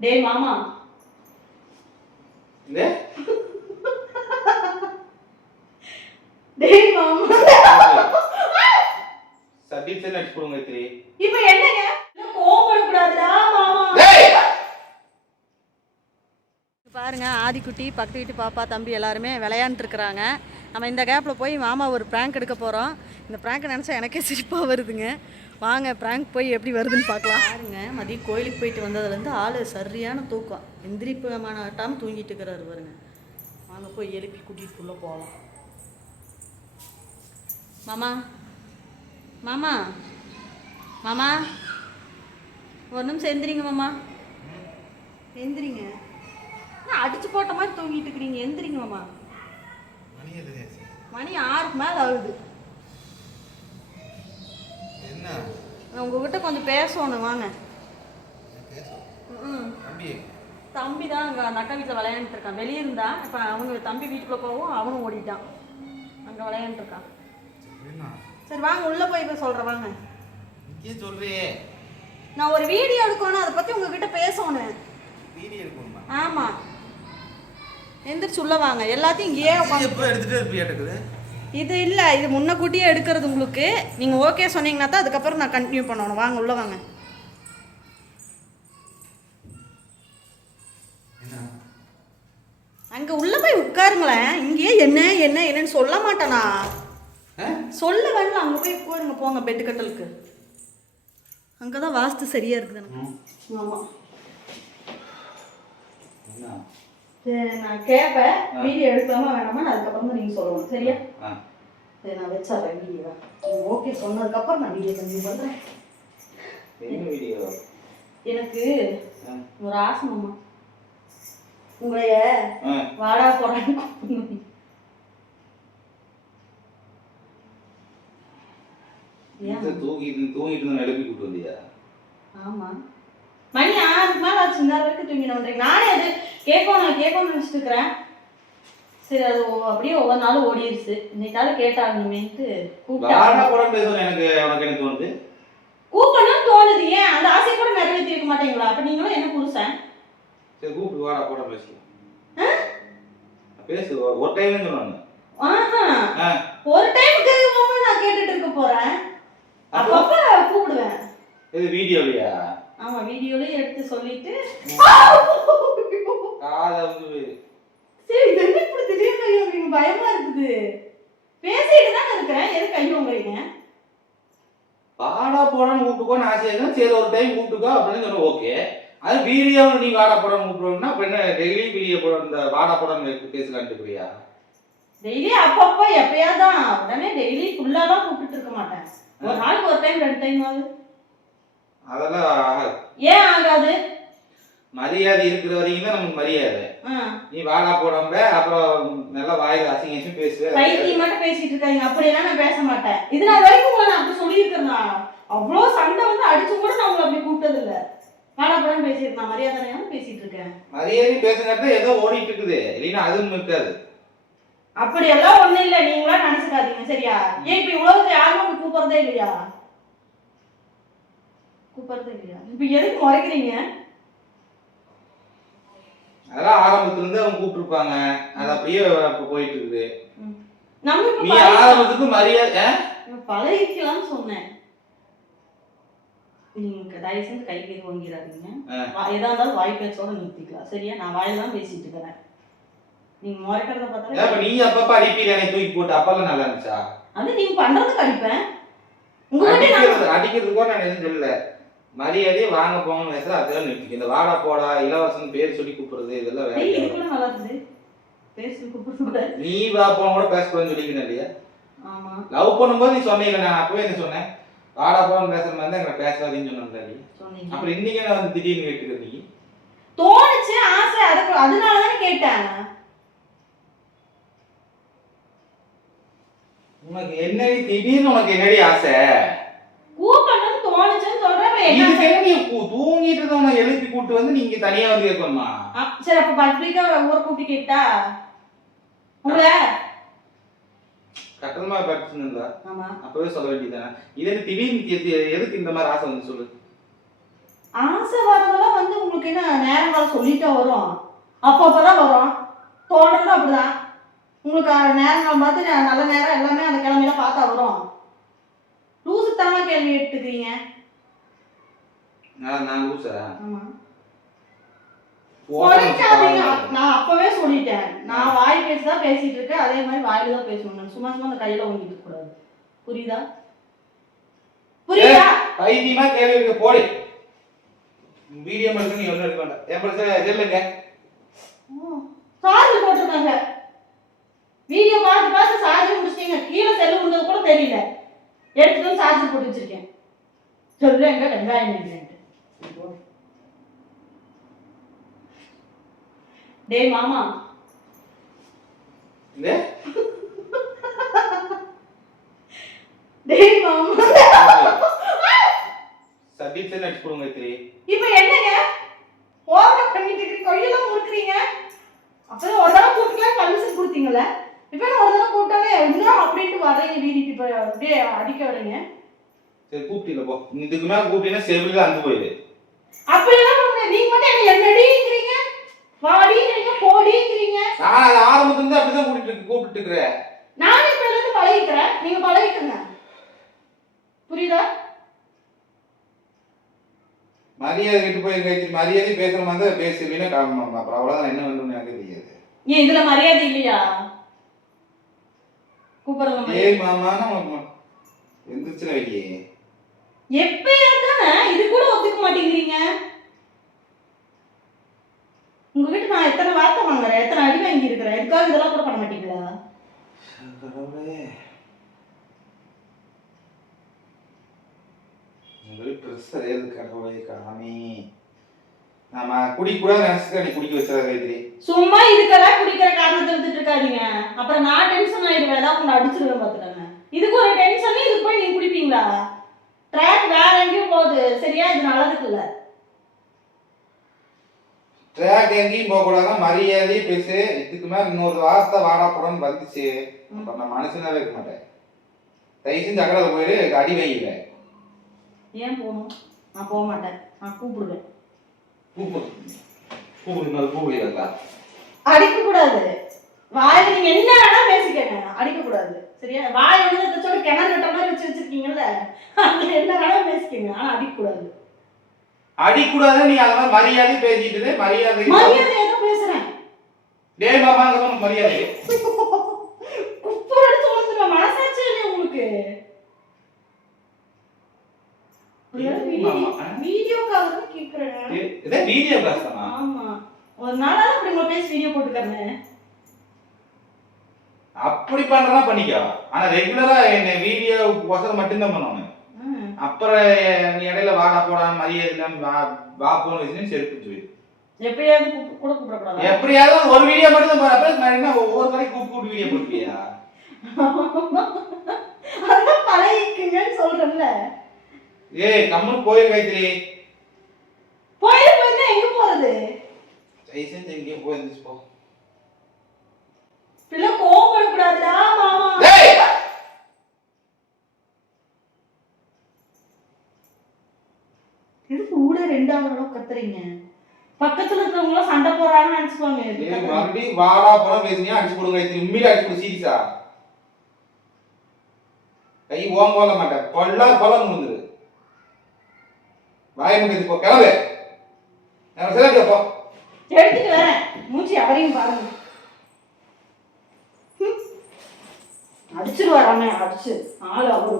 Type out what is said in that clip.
டேய் மாமா. டேய் மாமா. சர்டிஃபிகேட் அடிச்சு கொடுங்க மைத்திரி இப்போ என்னங்க? இன்னும் கோவப்படக்கூடாதுடா மாமா. பாருங்க ஆதிக்குட்டி பக்கத்து வீட்டு பாப்பா தம்பி எல்லாருமே விளையாண்டுருக்குறாங்க. நம்ம இந்த கேப்பில் போய் மாமா ஒரு ப்ராங்க் எடுக்க போகிறோம் இந்த ப்ராங்க் நினச்சா எனக்கே சிரிப்பாக வருதுங்க. வாங்க ப்ராங்க் போய் எப்படி வருதுன்னு பார்க்கலாம். பாருங்க மதியம் கோயிலுக்கு போயிட்டு வந்ததுலேருந்து ஆள் சரியான தூக்கம். எந்திரிப்பமான டைம் தூங்கிட்டு இருக்கிறாரு பாருங்க. வாங்க போய் எழுப்பி கூட்டிகிட்டு உள்ள போகலாம் மாமா மாமா மாமா ஒரு நிமிஷம் எந்திரிங்க மாமா. எந்திரிங்க. அடிச்சு போட்ட மாதிரி தூங்கிட்டு இருக்கிறீங்க? எந்திரிங்க மாமா. மணி ஆறுக்கு மேலே ஆகுது. உங்ககிட்ட கொஞ்சம் பேசணும் வாங்க. தம்பி தம்பி தான் அங்கே அந்த அக்கா வீட்டில் விளையாண்டுட்டு இருக்கான். வெளியே இருந்தா இப்போ அவங்க தம்பி வீட்டுக்குள்ள போகவும் அவனும் ஓடிட்டான். அங்கே விளையாண்டுட்டு இருக்கான். சரி வாங்க உள்ளே போய் இப்போ சொல்கிறேன் வாங்க. சொல்றியே. நான் ஒரு வீடியோ எடுக்கணும் அதை பற்றி உங்ககிட்ட பேசணும். வீடியோ எடுக்கணுமா? ஆமாம் எந்திரிச்சு உள்ள வாங்க. எல்லாத்தையும் இங்கேயே எடுத்துட்டு இருப்பியா இருக்குது இது இல்லை இது முன்னக்கூட்டியே எடுக்கிறது உங்களுக்கு. நீங்கள் ஓகே சொன்னீங்கன்னா தான் அதுக்கப்புறம் நான் கண்டினியூ பண்ணணும். வாங்க உள்ள வாங்க. அங்கே உள்ள போய் உட்காருங்களேன். இங்கேயே என்ன என்ன என்னன்னு சொல்ல மாட்டேனா? சொல்ல வேண்டாம் அங்கே போய் உட்காருங்க போங்க பெட்டு கட்டலுக்கு. அங்கே தான் வாஸ்து சரியா இருக்குது எனக்கு ஆமாம் சரி நான் கேட்பேன் வீடியோ எடுக்கலாமா வேணாமா நான் அதுக்கப்புறம் தான் நீங்கள் சொல்லணும். சரியா? சரி நான் வச்சிடுறேன் வீடியோ. நீங்கள் ஓகே சொன்னதுக்கப்புறம் நான் வீடியோ கண்டினியூ பண்ணுறேன் எனக்கு ஒரு ஆசை மாமா உங்களைய வாடா இது தூங்கிட்டு தூங்கிட்டு எழுப்பி கூட்டு வந்தியா? ஆமா. மணி ஆறுக்கு மேல ஆச்சு இந்த வரைக்கும் தூங்கினோன்றீங்க நானே அது கேட்கும் நான் கேட்கணும்னு நினச்சிட்டு இருக்கிறேன் சரி அது அப்படியே ஒவ்வொரு நாளும் ஓடிடுச்சு இன்னைக்காவது கேட்டாங்கமேன்ட்டு வாடா கூப்பிட்டா படம் பேசணும் எனக்கு உனக்கு எனக்கு தோணுது. கூப்பிடணும்னு தோணுது. ஏன்? அந்த ஆசையை கூட நிறைவேற்றி வைக்க மாட்டீங்களா? அப்ப நீங்களும் என்ன புருஷன் சரி கூப்பிட்டு வாடா படம் பேசலாம் பேசு ஒரு- ஒரு டைம் சொன்னாங்க. ஒரு டைம் கேட்கும் நான் கேட்டுட்டு இருக்க போறேன். அப்போ? அப்பப்ப கூப்பிடுவேன். இது வீடியோலையா? ஆமா வீடியோலயும் எடுத்து சொல்லிட்டு. காதை வந்து போயிரு. சரி இது என்ன இப்படி திடீர்னு கை வைக்கிறீங்க? பயமா இருக்குது. பேசிட்டு தான் இருக்கிறேன். எது கை வைக்கிறீங்க வாடா போடான்னு கூப்பிட்டுக்கோன்னு ஆசையா இருந்தா சரி ஒரு டைம் கூப்பிட்டுக்கோ அப்படின்னு சொன்ன ஓகே. அது வீடியோ நீ வாடா கூப்பிடுவோம்னா அப்ப என்ன டெய்லி வீடியோ படம் இந்த வாடா படம் பேசலான்ட்டு இருக்கிறியா டெய்லி அப்பப்போ எப்பயாதான். உடனே டெய்லி ஃபுல்லாலாம் கூப்பிட்டு இருக்க மாட்டேன். ஒரு நாளுக்கு ஒரு டைம் ரெண்டு டைம் ஆகுது அதெல்லாம் மரியாதை இருக்கிற வரைக்கும் தான் நமக்கு மரியாதை. நீ வாடா போடாம அப்புறம் நல்லா வாயில அசிங்க அசிங்க பேசுவ. பைத்தியம் மட்டும் பேசிட்டு இருக்காங்க. அப்படியெல்லாம் நான் பேச மாட்டேன். இது நான் வரைக்கும் உங்களை நான் அப்படி சொல்லியிருக்கேன் அவ்வளோ சண்டை வந்து அடிச்சு கூட நான் உங்களை அப்படி கூப்பிட்டது இல்லை பாடப்படம் பேசியிருக்கேன் மரியாதை பேசிட்டு இருக்கேன். மரியாதை பேசுங்கிறது ஏதோ ஓடிட்டு இருக்குது இல்லைன்னா அதுவும் இருக்காது அப்படியெல்லாம் ஒண்ணும் இல்ல. நீங்களா நினைச்சுக்காதீங்க. சரியா? ஏன் இப்ப உலகத்துல யாரும் கூப்பிடுறதே இல்லையா? கூப்பிடுறதே இல்லையா? இப்ப எதுக்கு முறைக்கிறீங்க? அதெல்லாம் ஆரம்பத்துல இருந்து அவங்க கூப்பிட்டுருப்பாங்க. அது அப்படியே இப்ப போயிட்டு இருக்குது நீ ஆரம்பத்துக்கு மரியாதை பழகிக்கலாம்னு சொன்னேன். நீங்க தயவு செஞ்சு கை கை வாங்கிடாதீங்க எதா இருந்தாலும் வாய் பேச்சோட நிறுத்திக்கலாம். சரியா? நான் வாயில தான் பேசிட்டு இருக்கிறேன். நீங்க முறைக்கிறத பார்த்தா நீ அப்பப்ப அடிப்பீல எனக்கு தூக்கி போட்டு. அப்பெல்லாம் நல்லா இருந்துச்சா? அது நீங்க பண்றதுக்கு அடிப்பேன். உங்ககிட்ட நான் அடிக்கிறது அடிக்கிறது கூட நான் எதுவும் சொல்லல. மரியாதையே வாங்க போங்கன்னு பேசுற அதெல்லாம் நிறுத்திக்க. இந்த வாடா போடா இளவரசன் பேர் சொல்லி கூப்பிடுறது இதெல்லாம் இது கூட நல்லா கூட நீ வா போன கூட பேசக்கூடாதுன்னு சொல்லிக்கணும் இல்லையா ஆமா. லவ் பண்ணும்போது நீ சொன்னீங்க நான் அப்பவே என்ன சொன்னேன்? வாடா போன்னு பேசுற மாதிரி தான் எங்களை பேசாதீங்கன்னு சொன்னேன்ல நீ. சொன்னீங்க. அப்புறம் இன்னைக்கு நான் வந்து திடீர்னு கேட்டுக்கிற நீ? தோணுச்சு ஆசை. அதுக்கு அதனால தான் கேட்டேன். உனக்கு என்னடி திடீர்னு உனக்கு என்னடி ஆசை? நீ தூங்கிட்டு இருந்தவனை எழுப்பி கூட்டு வந்து நீங்க தனியா வந்து கேட்கணுமா? சரி அப்ப பப்ளிக்கா ஊரை கூட்டி கேட்டா? உங்களை? கட்டணமா படிச்சுருந்தா ஆமா. அப்பவே சொல்ல வேண்டியதுதானே. இதே திடீர்னு எது- எதுக்கு இந்த மாதிரி ஆசை வந்து சொல்லு? ஆசை வரதெல்லாம் வந்து உங்களுக்கு என்ன நேரம் காலம் சொல்லிட்டே வரும். அப்பப்போ தான் வரும். தோன்றதும் அப்படிதான். உங்களுக்கு காலம் பார்த்து நல்ல நேரம் எல்லாமே அந்த கிழமையில பார்த்தா வரும். லூசுத்தனமா கேள்வி எடுத்துக்கிறீங்க நான் நான் லூசா? ஆமா. போடா. நான் அப்பவே சொல்லிட்டேன். நான் வாய் பேசி தான் பேசிட்டு இருக்கேன் அதே மாதிரி வாயில தான் பேசணும் சும்மா சும்மா அந்த கையில இருக்க கூடாது. புரியுதா? புரியுதா? பைத்தியமா கேள்வி இருக்க. போடி. வீடியோ மட்டும் நீ ஒன்றும் எடுக்க வேண்டாம். என் பிரச்சனை சொல்லுங்க. சார்ஜ் போட்டிருக்காங்க. வீடியோ பார்த்து பார்த்து சார்ஜ் முடிச்சிட்டீங்க. கீழே செல்லு விழுந்தது கூட தெரியல. எடுத்துட்டு சார்ஜ் போட்டு வச்சிருக்கேன். சொல்லுங்க வெங்காயம் இல்லைன்ட்டு டேய் மாமா. டேய் மாமா. சர்டிஃபிகேட் அடிச்சு கொடுங்க த்ரீ இப்போ என்னங்க? ஓவர் பண்ணிட்டு இருக்கீங்க. கொய்யெல்லாம் முறுக்குறீங்க அப்பதான் ஒரு தடவை கூப்பிட்டுலாம் பர்மிஷன் கொடுத்தீங்கல்ல? இப்போ ஒரு தடவை கூப்பிட்டாலே இன்னும் அப்படின்ட்டு வர்றீங்க வீடிட்டு இப்போ அப்படியே அடிக்க வர்றீங்க? சரி கூப்பிட்டீங்க போ. இதுக்கு மேல கூப்பிட்டீங்கன்னா செவில அந்து போயிடு. முடியாது. நீங்க மட்டும் என்ன என்னடிங்கிறீங்க? வாடிங்கிறீங்க போடிங்கிறீங்க. நான் அது ஆரம்பத்துல இருந்து அப்படிதான் கூப்பிட்டு கூப்பிட்டு இருக்கிறேன். நான் இப்ப இருந்து பழகிக்கிறேன். நீங்க பழகிக்கங்க. புரியுதா? மரியாதை போய் மரியாதை பேசுற மாதிரி தான் பேசு இல்லைன்னா காரணம் அப்புறம் அவ்வளவுதான். என்ன வேணும்னு எனக்கு தெரியாது. ஏன் இதுல மரியாதை இல்லையா? கூப்பிடுறது ஏய் மாமா நம்ம எந்திரிச்சுல வையே எப்பயா தானே இது கூட ஒத்துக்க மாட்டேங்கிறீங்க? உங்க வீட்டு நான் எத்தனை வார்த்தை வாங்குறேன் எத்தனை அடி வாங்கி இருக்கிறேன் எதுக்காக இதெல்லாம் கூட பண்ண மாட்டீங்களா? கடவுளே உங்களுக்கு ட்ரெஸ் ஏது கடவுளே காமி நாம குடிக்கூடாது நினைச்சுட்டு நீ குடிக்க வச்சதா கைத்திரி சும்மா இதுக்கெல்லாம் குடிக்கிற காரணத்தை எடுத்துட்டு இருக்காதீங்க. அப்புறம் நான் டென்ஷன் ஆயிடுவேன். ஏதாவது கொண்டு அடிச்சிருவேன் பாத்துக்கோங்க இதுக்கு ஒரு டென்ஷன் இதுக்கு போய் நீங்க குடிப்பீங்களா? ட்ராக் வேற எங்கேயும் போகுது. சரியா? இது நல்லதுக்கு இல்ல ட்ராக் எங்கேயும் போக கூடாது மரியாதையே பேசு. இதுக்கு மேல இன்னொரு வார்த்தை வாடா போடன்னு வந்துச்சு அப்ப நான் மனுஷனாவே இருக்க மாட்டேன். தயவு செஞ்சு அக்கறை போயிரு. அடி வையில ஏன் போகணும்? நான் போக மாட்டேன். நான் கூப்பிடுவேன். கூப்பிடு. கூப்பிடு கூப்பிடுவா அடிக்க கூடாது வாயில நீங்க என்ன வேணா பேசிக்கங்க. அடிக்க கூடாது சரியா? வாய் வந்து ஏதாச்சும் ஒரு கிணறு கட்டுற மாதிரி வச்சு வச்சிருக்கீங்கல்ல? அங்க என்ன வேணா பேசிக்கங்க. ஆனா அடிக்க கூடாது அடிக்கூடாது நீ அது மாதிரி மரியாதை பேசிட்டு மரியாதை மரியாதை ஏதோ பேசுறேன். டேய் மாமாங்கிற மரியாதை குப்பு எடுத்து வந்துடுவேன் மனசாட்சி இல்லையா உங்களுக்கு. வீடியோக்காக கேக்குறேன். வீடியோ கிளாஸ் ஆமா. ஒரு நாளாவது அப்படி உங்களை பேசி வீடியோ போட்டுக்கிறேன். அப்படி பண்றதா பண்ணிக்கோ. ஆனா ரெகுலரா என்ன வீடியோ ஒசரம் மட்டும்தான் பண்ணணும் அப்புறம் நீ இடையில வாடா போடா மரியாதை வா வா போன வச்சுன்னு செருப்பு கூட கூப்பிடக்கூடாது? எப்படியாவது ஒரு வீடியோ மட்டும் தான் போறப்ப ஒவ்வொரு முறையும் கூப்பிட்டு கூப்பிட்டு வீடியோ போட்டுப்பியா? அதான் பழகிக்குங்கன்னு சொல்றேன்ல. ஏய் கைத்திரி. போயிட்டு போயிருந்தா எங்க போறது? தயவு செஞ்சு எங்கேயும் போயிருந்துச்சு போ. பிள்ளை மாமா டேய் எதுக்கு ஊட ரெண்டாவது அளவு கத்துறீங்க. பக்கத்துல இருக்கிறவங்க சண்டை போறாங்கன்னு எதுக்கு மறுபடியும் வாடா போனா பேசுனியா? அடிச்சு கொடுங்க கைத்திரி உண்மையில அடிச்சு கொடு சீரியஸா கை ஓங்க போல மாட்டேன். கொல்லா கொல்ல முடிஞ்சிரு வாய் முடிஞ்சு போ கிளம்பு. நான் சிலக்கு போ. எடுத்துட்டு வரேன். மூச்சு அவரையும் பாருங்க. அடிச்சிருவாராமே அடிச்சு. ஆள் அவரு.